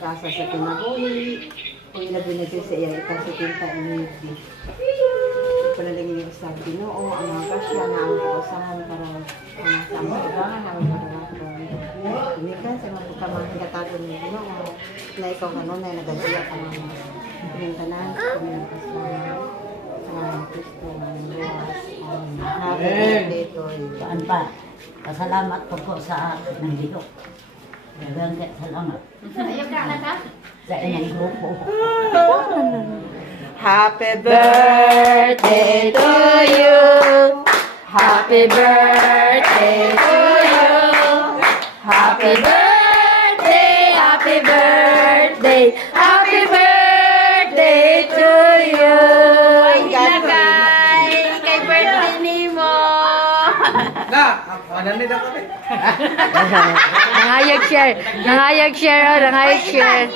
Rasa sa kinabuhi. Kung ilabi na siya sa iya, kasi tinta inindi. Panalang yung sa Ginoo, ang mga kasya na ang kausahan para sa mga ibangan ang mararaton. Kumikan sa mga pagkamahin katagon ng Ginoo na ikaw kanon na nagadiya ka ng pinintanan sa kuminagkasama sa mga Kristo ng luwas. Happy birthday to you. Saan pa? Pasalamat po sa nandito. Maraming salamat. Ayaw ka na ka? Sa inyong grupo. Happy birthday to you. Happy birthday to you. Happy birthday, happy birthday, happy birthday to you. Kay birthday ni mo. Nangayag share, oh, nangayag share.